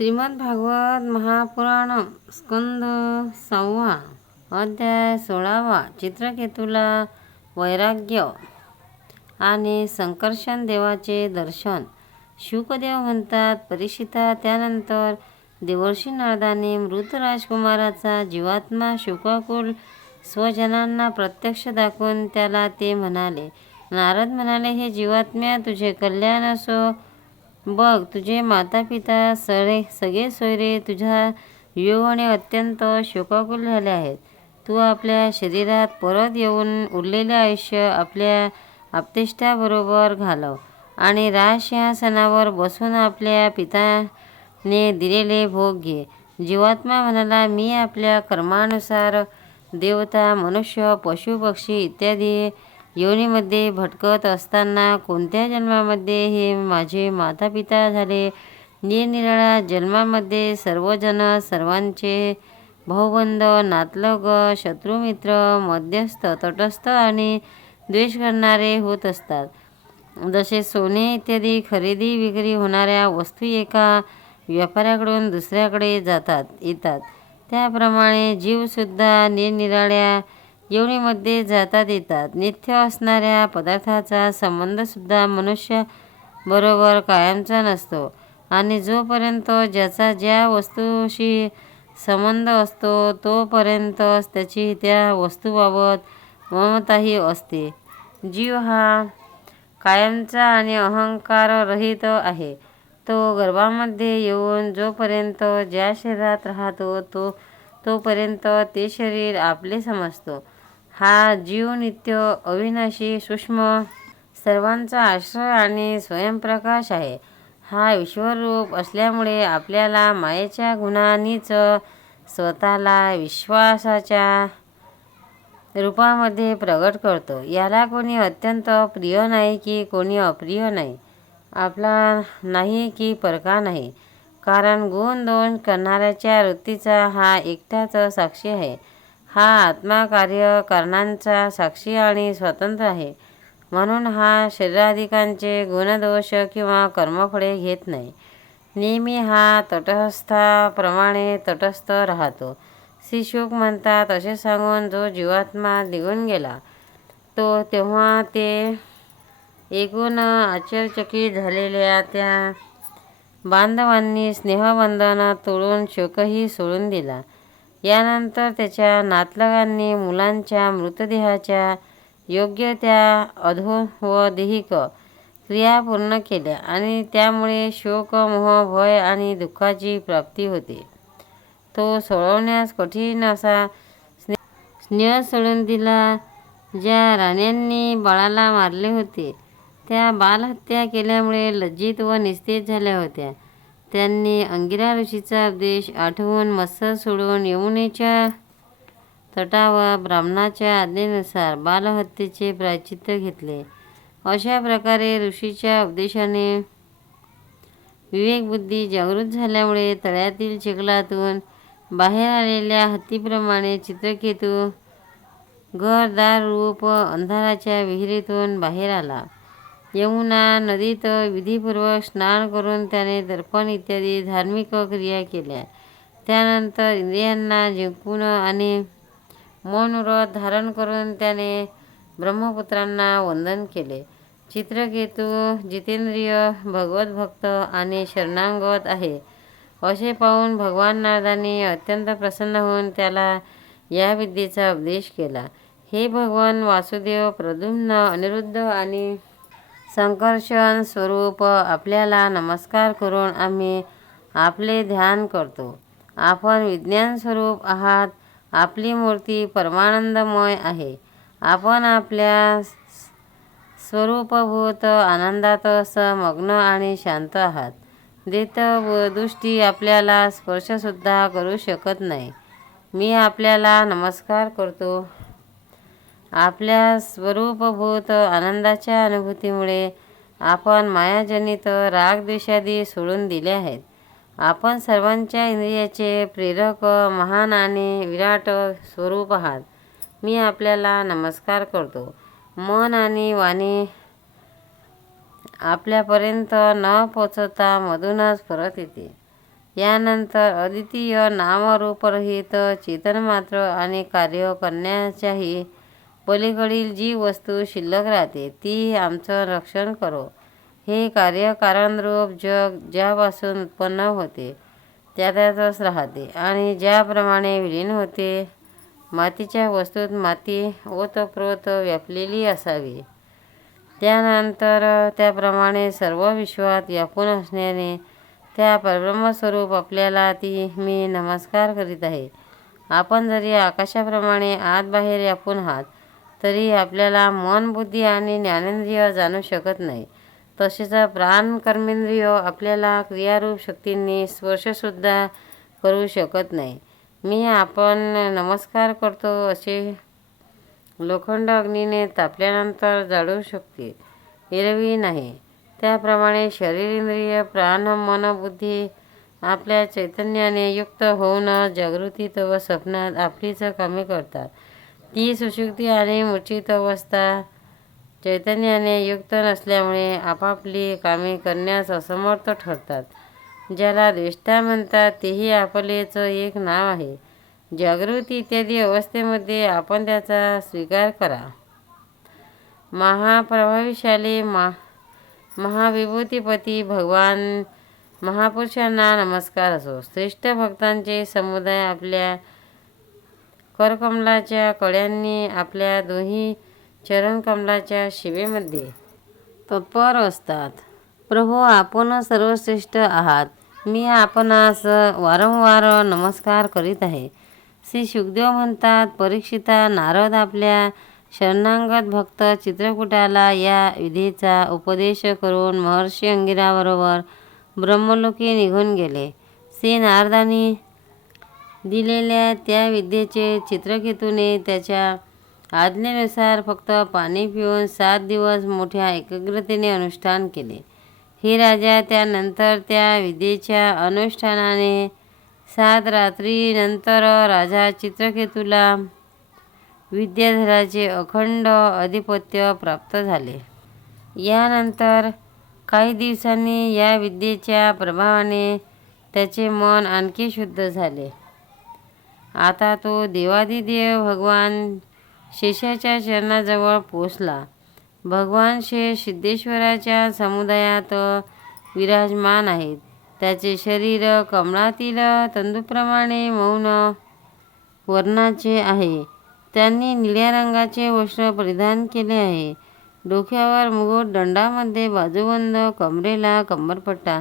श्रीमद भागवत महापुराण स्कंद सव्वा अध्याय सोळावा चित्रकेतूला वैराग्य आणि संकर्षण देवाचे दर्शन शुकदेव म्हणतात परीक्षिता त्यानंतर देवर्षी नारदाने मृत राजकुमाराचा जीवात्मा शुकाकुल स्वजनांना प्रत्यक्ष दाखवून त्याला ते म्हणाले नारद म्हणाले हे जीवात्म्या तुझे कल्याण असो बघ तुझे माता पिता सगळे सोयरे तुझ्या वियोगाने अत्यंत शोकाकुल झाले आहेत. तू आपल्या शरीरात परत येऊन उरलेले आयुष्य आपल्या आपतेष्टाबरोबर घालव आणि राजसिंहासनावर बसून आपल्या पिताने दिलेले भोग घे. जीवात्मा म्हणाला मी आपल्या कर्मानुसार देवता मनुष्य पशु पक्षी इत्यादी योनीमध्ये भटकत असताना कोणत्या जन्मामध्ये हे माझे माता पिता झाले? निरनिराळ्या जन्मामध्ये सर्वजण सर्वांचे भाऊबंध नातलग शत्रुमित्र मध्यस्थ तटस्थ आणि द्वेष करणारे होत असतात. जसे सोने इत्यादी खरेदी विक्री होणाऱ्या वस्तू एका व्यापाऱ्याकडून दुसऱ्याकडे जातात येतात. त्याप्रमाणे जीवसुद्धा निरनिराळ्या योनीमध्ये जातात येतात नित्य असणाऱ्या पदार्थाचा संबंधसुद्धा मनुष्याबरोबर कायमचा नसतो आणि जोपर्यंत ज्याचा ज्या वस्तूशी संबंध असतो तोपर्यंतच त्याची त्या वस्तूबाबत ममताही असते. जीव हा कायमचा आणि अहंकाररहित आहे. तो गर्भामध्ये येऊन जोपर्यंत ज्या शरीरात राहतो तो तोपर्यंत ते शरीर आपले समजतो. हा जीव नित्य अविनाशी सूक्ष्म सर्वांचा आश्रय आणि स्वयंप्रकाश आहे. हा ईश्वररूप असल्यामुळे आपल्याला मायेच्या गुणांनीच स्वतःला विश्वासाच्या रूपामध्ये प्रगट करतो. याला कोणी अत्यंत प्रिय नाही की कोणी अप्रिय नाही. आपला नाही की परका नाही. कारण गुण दोष करणाऱ्याच्या वृत्तीचा हा एकटाच साक्षी आहे. हा आत्मा कार्य कारणांचा साक्षी आणि स्वतंत्र आहे. म्हणून हा शरीराधिकांचे गुणदोष किंवा कर्मफळे घेत नाही. नेहमी हा तटस्थाप्रमाणे तटस्थ राहतो. श्री म्हणतात असे सांगून जो जीवात्मा निघून गेला तो तेव्हा ते एकूण आश्चर्यचकित झालेल्या त्या बांधवांनी स्नेहबंधन तोडून शोकही सोडून दिला. यानंतर त्याच्या नातलगांनी मुलांच्या मृतदेहाच्या योग्य त्या अधो व देहिक क्रिया पूर्ण केल्या आणि त्यामुळे शोक मोह भय आणि दुःखाची प्राप्ती होते. तो सोडवण्यास कठीण असा स्ने स्नेह सोडून दिला. ज्या राण्यांनी बाळाला मारले होते त्या बालहत्या केल्यामुळे लज्जित व निस्तेज झाल्या होत्या. त्यांनी अंगिरा ऋषीचा उपदेश आठवून मत्सर सोडून यमुनेच्या तटावर ब्राह्मणाच्या आज्ञेनुसार बालहत्येचे प्रायचित्य घेतले. अशा प्रकारे ऋषीच्या उपदेशाने विवेकबुद्धी जागृत झाल्यामुळे तळ्यातील चिखलातून बाहेर आलेल्या हत्तीप्रमाणे चित्रकेतू घरदार रूप अंधाराच्या विहिरीतून बाहेर आला. यमुना नदीत विधीपूर्वक स्नान करून त्याने दर्पण इत्यादी धार्मिक क्रिया केल्या. त्यानंतर इंद्रियांना जिंकून आणि मौनव्रत धारण करून त्याने ब्रह्मपुत्रांना वंदन केले. चित्रकेतू जितेंद्रिय भगवत भक्त आणि शरणागत आहे. असे पाहून भगवान नारदाने अत्यंत प्रसन्न होऊन त्याला या विद्येचा उपदेश केला. हे भगवान वासुदेव प्रद्युम्न अनिरुद्ध आणि संकर्षण स्वरूप आपल्याला नमस्कार करून आम्ही आपले ध्यान करतो. आपण विज्ञान स्वरूप आहात. आपली मूर्ती परमानंदमय आहे. आपण आपल्या स्वरूपभूत आनंदात मग्न आणि शांत आहात. देत व दृष्टी आपल्याला स्पर्शसुद्धा करू शकत नाही. मी आपल्याला नमस्कार करतो. आपल्या स्वरूपभूत आनंदाच्या अनुभूतीमुळे आपण मायाजनित रागद्वेषादी सोडून दिले आहेत. आपण सर्वांच्या इंद्रियाचे प्रेरक महान आणि विराट स्वरूप आहात. मी आपल्याला नमस्कार करतो. मन आणि वाणी आपल्यापर्यंत न पोचता मधूनच परत येते. यानंतर अद्वितीय नामरूपरहित चेतनमात्र आणि कार्य करण्याच्याही पलीकडील जी वस्तू शिल्लक राहते ती आमचं रक्षण करो. हे कार्य कारणरूप जग ज्यापासून उत्पन्न होते त्या त्यातच राहते आणि ज्याप्रमाणे विलीन होते मातीच्या वस्तूत माती ओतप्रोत व्यापलेली असावी. त्यानंतर त्याप्रमाणे सर्व विश्वात व्यापून असण्याने त्या परब्रह्मस्वरूप आपल्याला ती मी नमस्कार करीत आहे. आपण जरी आकाशाप्रमाणे आत बाहेर व्यापून आहात तरी आपल्याला मन बुद्धी आणि ज्ञानेंद्रिय जाणू शकत नाही. तसेच प्राण कर्मेंद्रिय आपल्याला क्रियारूप शक्तींनी स्पर्शसुद्धा करू शकत नाही. मी आपण नमस्कार करतो असे लोखंड अग्नीने तापल्यानंतर जाळू शकते एरवी नाही. त्याप्रमाणे शरीर इंद्रिय प्राण मन बुद्धी आपल्या चैतन्याने युक्त होऊन जागृतीत व स्वप्नात आपलीच कामे करतात. ती सुशुक्ती आणि मूर्छित अवस्था चैतन्याने युक्त नसल्यामुळे आपापली कामे करण्यास असमर्थ ठरतात. ज्याला द्वेष्टा म्हणतात तेही आपलेचं एक नाव आहे. जागृती इत्यादी अवस्थेमध्ये आपण त्याचा स्वीकार करा. महाप्रभाविशाली मा महाविभूतीपती भगवान महापुरुषांना नमस्कार असो. श्रेष्ठ भक्तांचे समुदाय आपल्या करकमलाच्या कड्यांनी आपल्या दोन्ही चरणकमलाच्या शिवेमध्ये तत्पर असतात. प्रभू आपण सर्वश्रेष्ठ आहात. मी आपणास वारंवार नमस्कार करीत आहे. श्री शुकदेव म्हणतात परीक्षिता नारद आपल्या शरणांगत भक्त चित्रकूटाला या विधीचा उपदेश करून महर्षी अंगिराबरोबर ब्रह्मलोकी निघून गेले. श्री नारदानी दिलेल्या त्या विद्येचे चित्रकेतूने त्याच्या आज्ञेनुसार फक्त पाणी पिऊन सात दिवस मोठ्या एकाग्रतेने अनुष्ठान केले. हे राजा त्यानंतर त्या विद्येच्या अनुष्ठानाने सात रात्रीनंतर राजा चित्रकेतूला विद्याधराचे अखंड अधिपत्य प्राप्त झाले. यानंतर काही दिवसांनी या विद्येच्या प्रभावाने त्याचे मन आणखी शुद्ध झाले. आता तो देवादिदेव भगवान शेषाच्या चरणाजवळ पोचला भगवान शेष सिद्धेश्वराच्या समुदायात विराजमान आहेत. त्याचे शरीर कमळातील तंतूप्रमाणे मौन वर्णाचे आहे. त्यांनी निळ्या रंगाचे वस्त्र परिधान केले आहे. डोक्यावर मुकुट दंडामध्ये बाजूबंद कमरेला कंबरपट्टा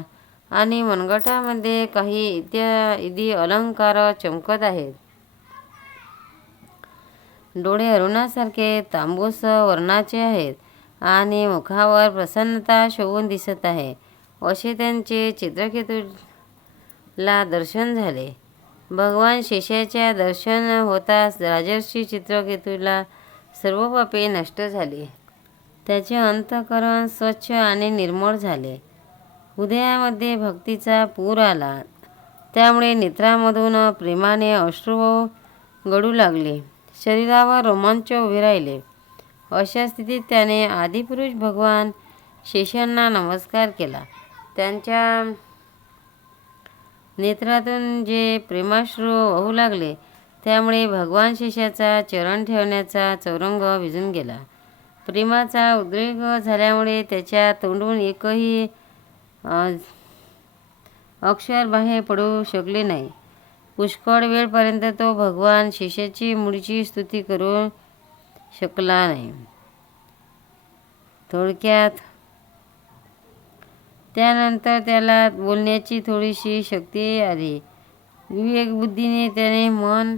आणि मनगटामध्ये काही इत्यादी अलंकार चमकत आहेत. डोळे अरुणासारखे तांबूस वर्णाचे आहेत आणि मुखावर प्रसन्नता शोभून दिसत आहे. असे त्यांचे चित्रकेतूला दर्शन झाले. भगवान शेषाच्या दर्शन होताच राजर्षी चित्रकेतूला सर्व पापे नष्ट झाली. त्याचे अंतकरण स्वच्छ आणि निर्मळ झाले. हृदयामध्ये भक्तीचा पूर आला. त्यामुळे नेत्रामधून प्रेमाने अश्रू गडू लागले. शरीरावर रोमांच उभे राहिले. अशा स्थितीत त्याने आदिपुरुष भगवान शेषांना नमस्कार केला. त्यांच्या नेत्रातून जे प्रेमाश्रू वाहू लागले त्यामुळे भगवान शेषाचा चरण ठेवण्याचा चौरंग विजून गेला. प्रेमाचा उद्रेक झाल्यामुळे त्याच्या तोंडून एकही अक्षर बाहेर पडू शकले नाही. पुष्कळ वेळपर्यंत तो भगवान शिष्याची मुळची स्तुती करू शकला नाही. थोडक्यात त्यानंतर त्याला बोलण्याची थोडीशी शक्ती आली. विवेकबुद्धीने त्याने मन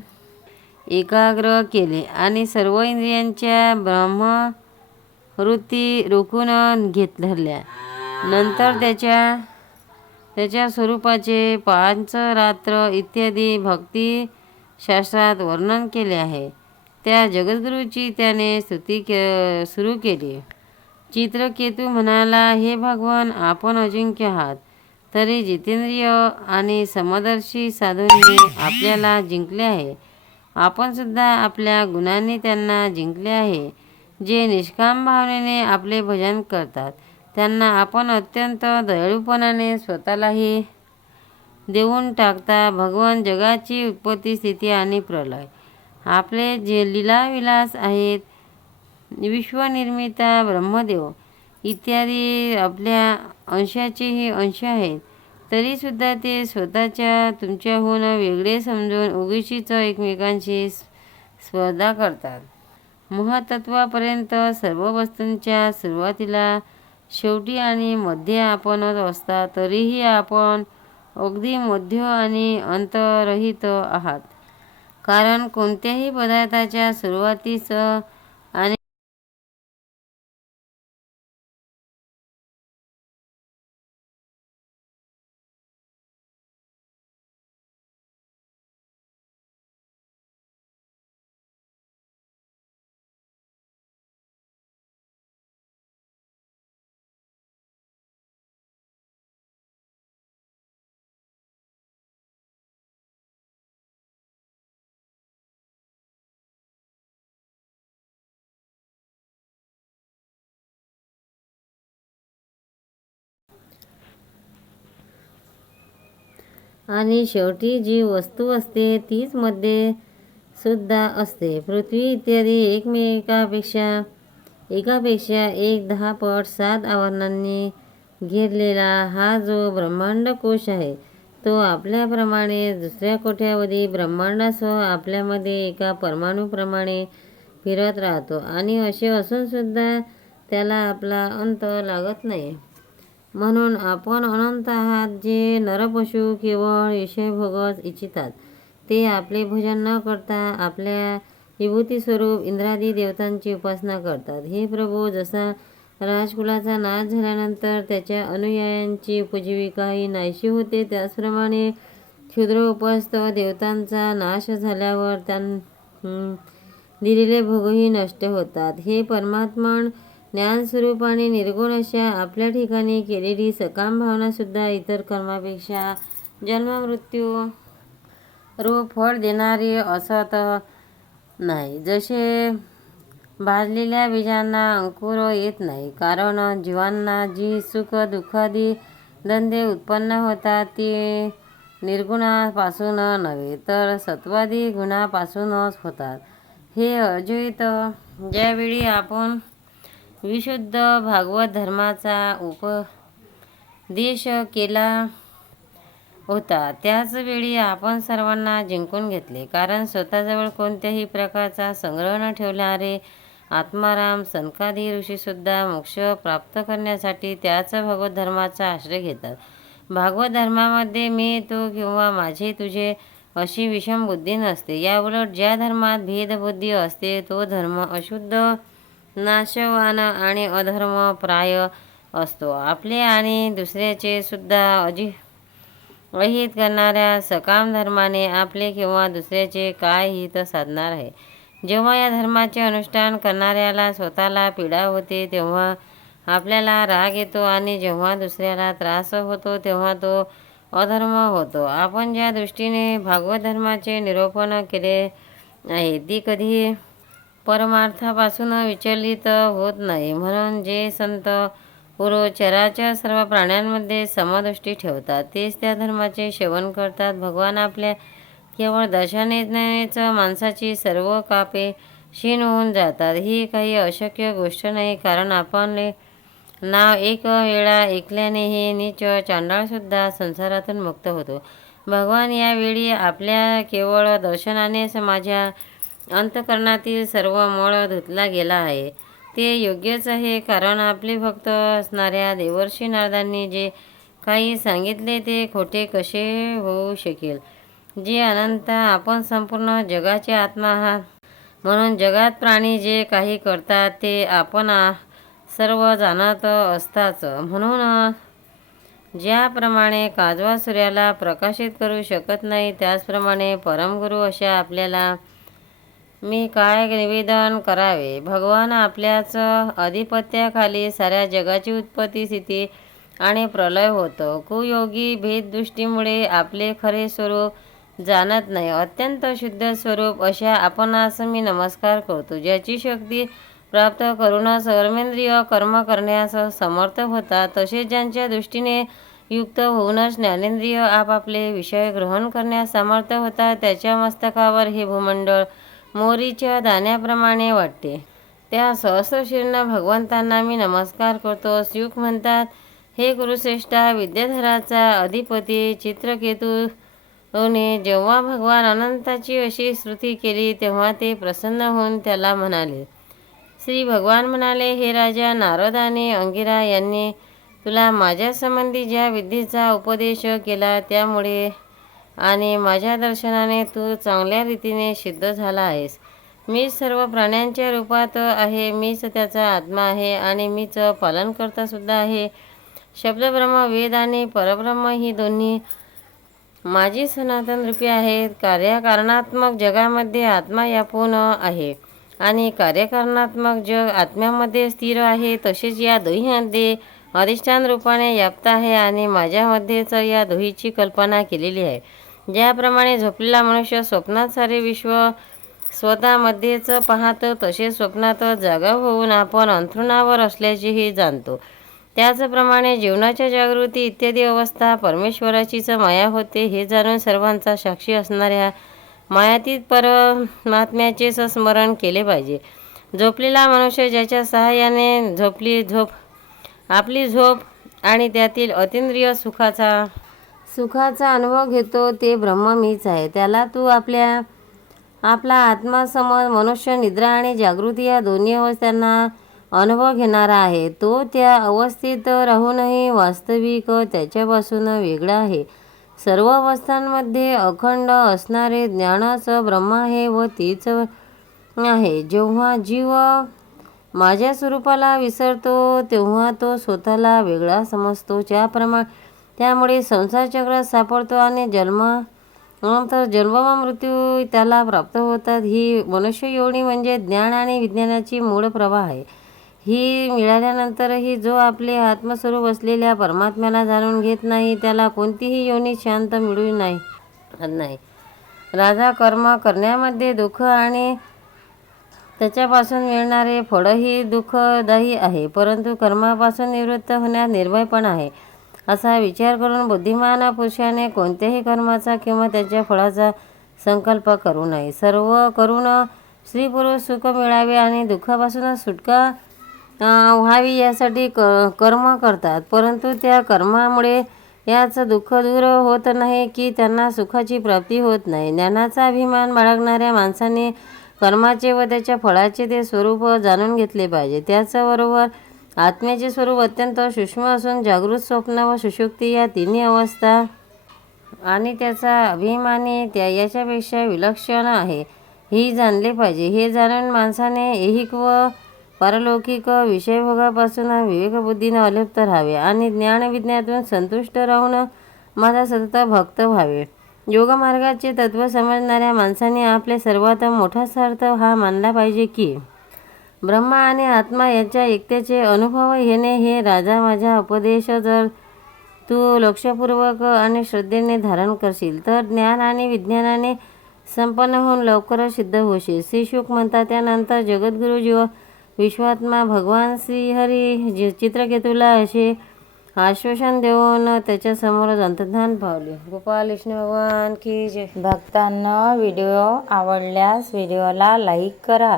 एकाग्र केले आणि सर्व इंद्रियांच्या ब्रह्मवृत्ती रोखून घेत धरल्या नंतर त्याच्या त्याच्या स्वरूपाचे पांच रात्र इत्यादी भक्ती शास्त्रात वर्णन केले आहे. त्या जगद्गुरूची त्याने स्तुती के सुरू केली. चित्रकेतू म्हणाला हे भगवान आपण अजिंक्य आहात. तरी जितेंद्रिय आणि समदर्शी साधूंनी आपल्याला जिंकले आहे. आपणसुद्धा आपल्या गुणांनी त्यांना जिंकले आहे जे निष्काम भावनेने आपले भजन करतात. त्यांना आपण अत्यंत दयाळूपणाने स्वतःलाही देऊन टाकता. भगवान जगाची उत्पत्ती स्थिती आणि प्रलय. आपले जे लीलाविलास आहेत विश्वनिर्मिता ब्रह्मदेव इत्यादी आपल्या अंशाचेही अंश आहेत तरीसुद्धा ते स्वतःच्या तुमच्याहून वेगळे समजून उगीचीच एकमेकांशी स्पर्धा करतात. महत्त्वापर्यंत सर्व वस्तूंच्या सुरुवातीला शेवटी आणि मध्ये आपणच असता तरीही आपण अगदी मध्य आणि अंतरहित आहात. कारण कोणत्याही पदार्थाच्या सुरुवातीस आणि शेवटी जी वस्तू असते तीच मध्ये सुद्धा असते. पृथ्वी इत्यादी एकमेकापेक्षा एकापेक्षा एक दहा पट सात आवरणांनी घेरलेला हा जो ब्रह्मांड कोश आहे तो आपल्याप्रमाणे दुसऱ्या कोठ्यावधी ब्रह्मांडासह आपल्यामध्ये एका परमाणूप्रमाणे फिरत राहतो. आणि असे असूनसुद्धा त्याला आपला अंत लागत नाही. म्हणून आपण अनंत आहात जे नरपशु केवळ विषयभोगच इच्छितात. ते आपले भजन न करता आपल्या विभूतीस्वरूप इंद्रादी देवतांची उपासना करतात. हे प्रभू जसा राजकुलाचा नाश झाल्यानंतर त्याच्या अनुयायांची उपजीविकाही नाहीशी होते त्याचप्रमाणे क्षुद्र उपस्थ देवतांचा नाश झाल्यावर त्यां दिलेले भोगही नष्ट होतात. हे परमात्मन ज्ञानस्वरूप आणि निर्गुण अशा आपल्या ठिकाणी केलेली सकाम भावनासुद्धा इतर कर्मापेक्षा जन्ममृत्यू रूप फळ देणारी असत नाही. जसे भाजलेल्या बीजांना अंकुर येत नाही कारण जीवांना जी सुख दुःखादी धंदे उत्पन्न होतात ती निर्गुणापासून नव्हे तर सत्वादी गुणापासूनच होतात. हे अर्जित ज्यावेळी आपण विशुद्ध भागवत धर्माचा उपदेश केला होता. त्याच वेळी आपण सर्वांना जिंकून घेतले. कारण स्वतःजवळ कोणत्याही प्रकारचा संग्रह न ठेवणारे आत्माराम सनकादी ऋषीसुद्धा मोक्ष प्राप्त करण्यासाठी त्याच भगवत धर्माचा आश्रय घेतात. भागवत धर्मामध्ये मी तू किंवा माझे तुझे अशी विषम बुद्धी नसते. याउलट ज्या धर्मात भेदबुद्धी असते तो धर्म अशुद्ध नाशवान आणि अधर्म प्राय असतो. आपले आणि दुसऱ्याचे सुद्धा अजि अहित करणाऱ्या सकाम धर्माने आपले किंवा दुसऱ्याचे काय हित साधणार आहे? जेव्हा या धर्माचे अनुष्ठान करणाऱ्याला स्वतःला पीडा होते तेव्हा आपल्याला राग येतो आणि जेव्हा दुसऱ्याला त्रास होतो तेव्हा तो अधर्म होतो. आपण ज्या दृष्टीने भागवत धर्माचे निरूपण केले आहे ती कधी परमार्थापासून विचलित होत नाही. म्हणून जे संत पूर्वचराच्या सर्व प्राण्यांमध्ये समदृष्टी ठेवतात तेच त्या धर्माचे सेवन करतात. भगवान आपल्या केवळ दर्शनेच माणसाची सर्व कापे क्षीण होऊन जातात. ही काही अशक्य गोष्ट नाही कारण आपण नाव एक वेळा ऐकल्यानेही नीच चांडाळसुद्धा संसारातून मुक्त होतो. भगवान यावेळी आपल्या केवळ दर्शनानेच माझ्या अंतकरणातील सर्व मळ धुतला गेला आहे. ते योग्यच आहे कारण आपले भक्त असणाऱ्या देवर्षी नारदांनी जे काही सांगितले ते खोटे कसे होऊ शकेल? जे अनंत आपण संपूर्ण जगाचे आत्मा आहात म्हणून जगात प्राणी जे काही करतात ते आपण सर्व जाणत असताच. म्हणून ज्याप्रमाणे काजवा सूर्याला प्रकाशित करू शकत नाही त्याचप्रमाणे परमगुरू अशा आपल्याला मी काय निवेदन करावे? भगवान आपल्याच अधिपत्याखाली साऱ्या जगाची उत्पत्ती स्थिती आणि प्रलय होतो. कुयोगी भेददृष्टीमुळे आपले खरे स्वरूप जाणत नाही. अत्यंत शुद्ध स्वरूप अशा आपणास मी नमस्कार करतो. ज्याची शक्ती प्राप्त करूनच कर्मेंद्रिय कर्म करण्यास समर्थ होता तसेच ज्यांच्या दृष्टीने युक्त होऊनच ज्ञानेंद्रिय आपापले विषय ग्रहण करण्यास समर्थ होतात त्याच्या मस्तकावर हे भूमंडळ मोरीच्या दाण्याप्रमाणे वाटते. त्या सहस्रशीर्ण भगवंतांना मी नमस्कार करतो. शुक म्हणतात हे कुरुश्रेष्ठा विद्याधराचा अधिपती चित्रकेतूने जेव्हा भगवान अनंताची अशी स्तुती केली तेव्हा ते प्रसन्न होऊन त्याला म्हणाले श्री भगवान म्हणाले हे राजा नारद आणि अंगिरा यांनी तुला माझ्यासंबंधी ज्या विद्येचा उपदेश केला त्यामुळे आणि माझ्या दर्शनाने तू चांगल्या रीतीने सिद्ध झाला आहेस. मीच सर्व प्राण्यांच्या रूपात आहे मीच त्याचा आत्मा आहे आणि मीच पालनकर्ता सुद्धा आहे. शब्दब्रह्म वेद आणि परब्रह्म ही दोन्ही माझी सनातन रूपे आहेत. कार्यकारणात्मक जगामध्ये आत्मा यापून आहे आणि कार्यकारणात्मक जग आत्म्यामध्ये स्थिर आहे. तसेच या दोहीमध्ये अधिष्ठान रूपाने व्याप्त आहे आणि माझ्यामध्येच या दोहीची कल्पना केलेली आहे. ज्याप्रमाणे झोपलेला मनुष्य स्वप्नात सारे विश्व स्वतःमध्येच पाहतो तसे स्वप्नात जागा होऊन आपण अंथरुणावर असल्याचेही जाणतो. त्याचप्रमाणे जीवनाच्या जागृती इत्यादी अवस्था परमेश्वराचीच माया होते हे जाणून सर्वांचा साक्षी असणाऱ्या मायातीत परमात्म्याचेच स्मरण केले पाहिजे. झोपलेला मनुष्य ज्याच्या सहाय्याने झोपली झोप आपली झोप आणि त्यातील अतिंद्रिय सुखाचा सुखाचा अनुभव घेतो ते ब्रह्म मीच आहे. त्याला तू आपल्या आपला आत्मा समज मनुष्य निद्रा आणि जागृती या दोन्ही अवस्थांना अनुभव घेणारा आहे. तो त्या अवस्थेत राहूनही वास्तविक त्याच्यापासून वेगळा आहे. सर्व अवस्थांमध्ये अखंड असणारे ज्ञानाचं ब्रह्म आहे व तीच आहे. जेव्हा जीव माझ्या स्वरूपाला विसरतो तेव्हा तो स्वतःला वेगळा समजतो. ज्याप्रमाणे त्यामुळे संसारचक्रात सापडतो आणि जन्म नंतर जन्म व मृत्यू त्याला प्राप्त होतात. ही मनुष्य योनी म्हणजे ज्ञान आणि विज्ञानाची मूळ प्रवाह आहे. ही मिळाल्यानंतरही जो आपले आत्मस्वरूप असलेल्या परमात्म्याला जाणून घेत नाही त्याला कोणतीही योनी शांत मिळू नाही नाही. राजा कर्म करण्यामध्ये दुःख आणि त्याच्यापासून मिळणारे फळही दुःखदायी आहे परंतु कर्मापासून निवृत्त होण्यात निर्भयपण आहे. असा विचार करून बुद्धिमान पुरुषाने कोणत्याही कर्माचा किंवा त्याच्या फळाचा संकल्प करू नये. सर्व करून स्त्री पुरुष सुख मिळावे आणि दुःखापासून सुटका व्हावी यासाठी क कर्म करतात. परंतु त्या कर्मामुळे याचं दुःख दूर होत नाही की त्यांना सुखाची प्राप्ती होत नाही. ज्ञानाचा अभिमान बाळगणाऱ्या माणसाने कर्माचे व त्याच्या फळाचे ते स्वरूप जाणून घेतले पाहिजे. त्याचबरोबर आत्म्याचे स्वरूप अत्यंत सूक्ष्म असून जागृत स्वप्न व सुशुक्ती या तिन्ही अवस्था आणि त्याचा अभिमानी त्या याच्यापेक्षा विलक्षण आहे. ही जाणले पाहिजे. हे जाणून माणसाने ऐहिक व पारलौकिक विषयभोगापासून विवेकबुद्धीने अलिप्त राहावे आणि ज्ञानविज्ञातून संतुष्ट राहून माझा सतत भक्त व्हावे. योगमार्गाचे तत्त्व समजणाऱ्या माणसाने आपले सर्वात मोठा सार्थ हा मानला पाहिजे की ब्रह्मा आणि आत्मा याच्या एकतेचे अनुभव घेणे हे राजा माझा उपदेश जर तू लक्षपूर्वक आणि श्रद्धेने धारण करशील तर ज्ञान आणि विज्ञानाने संपन्न होऊन लवकरच सिद्ध होशील. श्री शुक म्हणतात त्यानंतर जगद्गुरु जीव विश्वात्मा भगवान श्रीहरी जी चित्रकेतूला असे आश्वासन देऊन त्याच्यासमोरच अंतर्धान पावले. गोपाल विष्णू भगवान की जय. भक्तांना व्हिडिओ आवडल्यास व्हिडिओला लाईक करा.